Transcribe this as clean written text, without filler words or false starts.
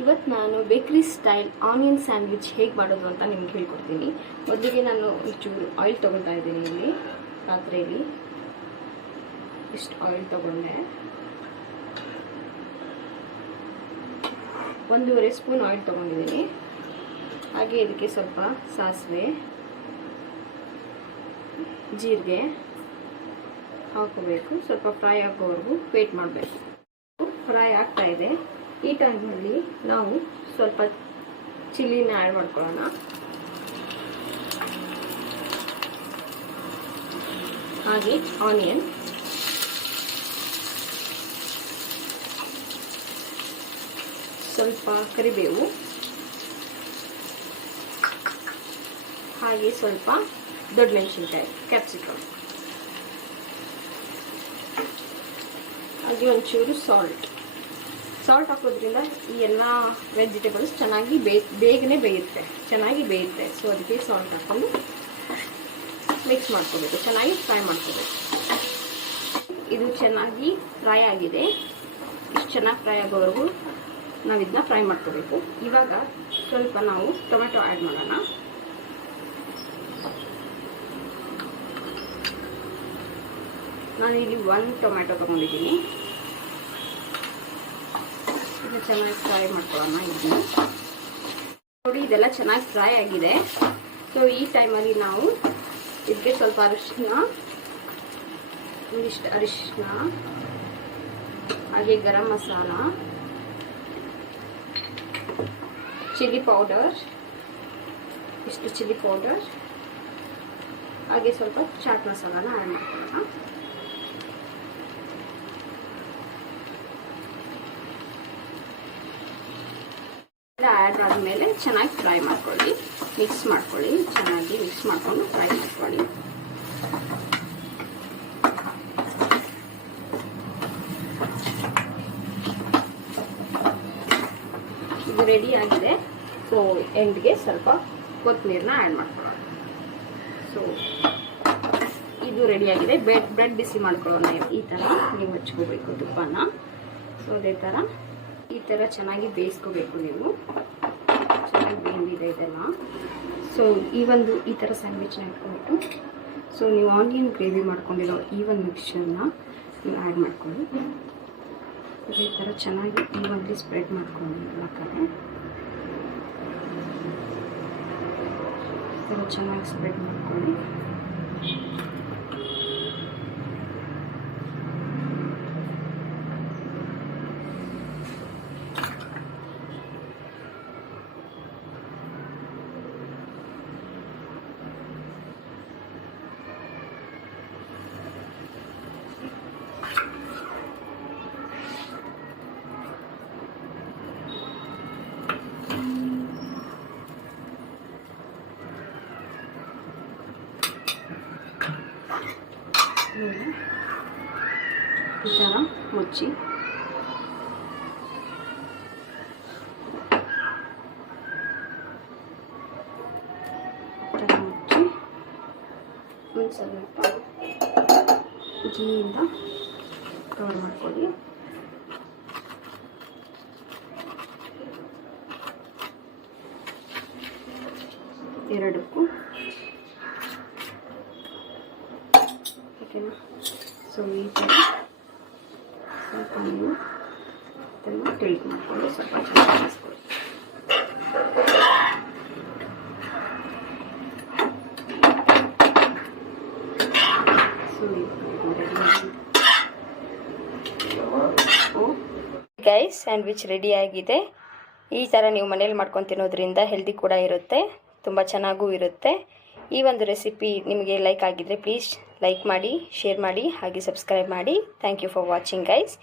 ಇವತ್ತು ನಾನು bakery style onion sandwich ಹೇಗೆ ಮಾಡೋದು ಅಂತ ನಿಮ್ಗೆ ಹೇಳ್ಕೊಡ್ತೀನಿ. ಮೊದಲಿಗೆ ನಾನು ಒಂಚೂರು ಆಯಿಲ್ ತೊಗೊಳ್ತಾ ಇದ್ದೀನಿ. ಇಲ್ಲಿ ಪಾತ್ರೆಯಲ್ಲಿ ಇಷ್ಟು ಆಯಿಲ್ ತೊಗೊಂಡೆ. 1.5 ಸ್ಪೂನ್ ಆಯಿಲ್ ತೊಗೊಂಡಿದ್ದೀನಿ. ಹಾಗೆ ಇದಕ್ಕೆ ಸ್ವಲ್ಪ ಸಾಸಿವೆ, ಜೀರಿಗೆ ಹಾಕೋಬೇಕು. ಸ್ವಲ್ಪ ಫ್ರೈ ಆಗೋವರೆಗೂ ವೇಟ್ ಮಾಡಬೇಕು. ಫ್ರೈ ಆಗ್ತಾ ಇದೆ. ಈ ಟೈಮಲ್ಲಿ ನಾವು ಸ್ವಲ್ಪ ಚಿಲ್ಲಿನ ಆ್ಯಡ್ ಮಾಡ್ಕೊಳ್ಳೋಣ. ಹಾಗೆ ಆನಿಯನ್, ಸ್ವಲ್ಪ ಕರಿಬೇವು, ಹಾಗೆ ಸ್ವಲ್ಪ ದೊಡ್ಡ ಮೆಣಸಿನಕಾಯಿ ಕ್ಯಾಪ್ಸಿಕಮ್, ಹಾಗೆ ಒಂಚೂರು ಸಾಲ್ಟ್ ಹಾಕೋದ್ರಿಂದ ಈ ಎಲ್ಲ ವೆಜಿಟೇಬಲ್ಸ್ ಚೆನ್ನಾಗಿ ಬೇಗನೆ ಬೇಯುತ್ತೆ, ಚೆನ್ನಾಗಿ ಬೇಯುತ್ತೆ. ಸೊ ಅದಕ್ಕೆ ಸಾಲ್ಟ್ ಹಾಕೊಂಡು ಮಿಕ್ಸ್ ಮಾಡ್ಕೋಬೇಕು, ಚೆನ್ನಾಗಿ ಫ್ರೈ ಮಾಡ್ಕೋಬೇಕು. ಇದು ಚೆನ್ನಾಗಿ ಫ್ರೈ ಆಗಿದೆ. ಇಷ್ಟು ಚೆನ್ನಾಗಿ ಫ್ರೈ ಆಗೋವರೆಗೂ ನಾವು ಇದನ್ನ ಫ್ರೈ ಮಾಡ್ಕೋಬೇಕು. ಇವಾಗ ಸ್ವಲ್ಪ ನಾವು ಟೊಮೆಟೊ ಆ್ಯಡ್ ಮಾಡೋಣ. ನಾನು ಇಲ್ಲಿ 1 ಟೊಮೆಟೊ ತೊಗೊಂಡಿದ್ದೀನಿ. ಇದು ಚೆನ್ನಾಗಿ ಫ್ರೈ ಮಾಡ್ಕೊಳ್ಳೋಣ. ಇದನ್ನ ನೋಡಿ, ಇದೆಲ್ಲ ಚೆನ್ನಾಗಿ ಫ್ರೈ ಆಗಿದೆ. ಸೊ ಈ ಟೈಮಲ್ಲಿ ನಾವು ಇದಕ್ಕೆ ಸ್ವಲ್ಪ ಒಂದಿಷ್ಟು ಅರಿಶಿನ, ಹಾಗೆ ಗರಂ ಮಸಾಲ, ಚಿಲ್ಲಿ ಪೌಡರ್, ಇಷ್ಟು ಚಿಲ್ಲಿ ಪೌಡರ್, ಹಾಗೆ ಸ್ವಲ್ಪ ಚಾಟ್ ಮಸಾಲಾನ ಆ್ಯಡ್ ಮಾಡ್ಕೊಳ್ಳೋಣ. ಆ್ಯಡ್ ಆದಮೇಲೆ ಚೆನ್ನಾಗಿ ಫ್ರೈ ಮಾಡ್ಕೊಳ್ಳಿ, ಮಿಕ್ಸ್ ಮಾಡ್ಕೊಳ್ಳಿ. ಚೆನ್ನಾಗಿ ಮಿಕ್ಸ್ ಮಾಡಿಕೊಂಡು ಫ್ರೈ ಮಾಡ್ಕೊಳ್ಳಿ. ಇದು ರೆಡಿ ಆಗಿದೆ. ಸೊ ಎಂಡ್ಗೆ ಸ್ವಲ್ಪ ಕೊತ್ತಂಬರಿನ ಆ್ಯಡ್ ಮಾಡ್ಕೊಳ್ಳೋಣ. ಸೊ ಇದು ರೆಡಿಯಾಗಿದೆ. ಬ್ರೆಡ್ ಬಿಸಿ ಮಾಡ್ಕೊಳ್ಳೋಣ. ಈ ಥರ ನೀವು ಹಚ್ಕೋಬೇಕು ತುಪ್ಪನ. ಸೊ ಅದೇ ಥರ ಈ ಥರ ಚೆನ್ನಾಗಿ ಬೇಯಿಸ್ಕೋಬೇಕು. ನೀವು ಚೆನ್ನಾಗಿ ಬೇಯಿದೆ ಇದೆಲ್ಲ. ಸೊ ಈ ಥರ ಸ್ಯಾಂಡ್ವಿಚ್ನ ಇಟ್ಕೊಬಿಟ್ಟು ಸೊ ನೀವು ಆನಿಯನ್ ಗ್ರೇವಿ ಮಾಡ್ಕೊಂಡಿರೋ ಈ ಒಂದು ಮಿಕ್ಸ್ಚರ್ನ ನೀವು ಆ್ಯಡ್ ಮಾಡ್ಕೊಳ್ಳಿ. ಇದೇ ಥರ ಚೆನ್ನಾಗಿ ಈವನ್ಲಿ ಸ್ಪ್ರೆಡ್ ಮಾಡ್ಕೊಳ್ಳಿ. ಎಲ್ಲ ಕಡೆ ಈ ಥರ ಚೆನ್ನಾಗಿ ಸ್ಪ್ರೆಡ್ ಮಾಡ್ಕೊಳ್ಳಿ. ಈ ಥರ ಮುಚ್ಚಿ ಒಂದು ಸ್ವಲ್ಪ ಗೀಯಿಂದ ಕವರ್ ಮಾಡ್ಕೊಳ್ಳಿ. ಎರಡಕ್ಕೂ ಓಕೆನಾ? ಸೊ ಈ ಥರ ಸ್ವಲ್ಪ ನೀವು ಅದನ್ನು ಟಿಲ್ಟ್ ಮಾಡಿಕೊಂಡು ಸ್ವಲ್ಪ ಚೆನ್ನಾಗಿ ಕಾಯಿಸ್ಕೊಳ್ಳಿ. ಗೈಸ್, ಸ್ಯಾಂಡ್ವಿಚ್ ರೆಡಿ ಆಗಿದೆ. ಈ ಥರ ನೀವು ಮನೇಲಿ ಮಾಡ್ಕೊಂಡು ತಿನ್ನೋದ್ರಿಂದ ಹೆಲ್ದಿ ಕೂಡ ಇರುತ್ತೆ, ತುಂಬ ಚೆನ್ನಾಗೂ ಇರುತ್ತೆ. ಈ ಒಂದು ರೆಸಿಪಿ ನಿಮಗೆ ಲೈಕ್ ಆಗಿದ್ದರೆ ಪ್ಲೀಸ್ ಲೈಕ್ ಮಾಡಿ, ಶೇರ್ ಮಾಡಿ, ಹಾಗೆ ಸಬ್ಸ್ಕ್ರೈಬ್ ಮಾಡಿ. Thank you for watching guys.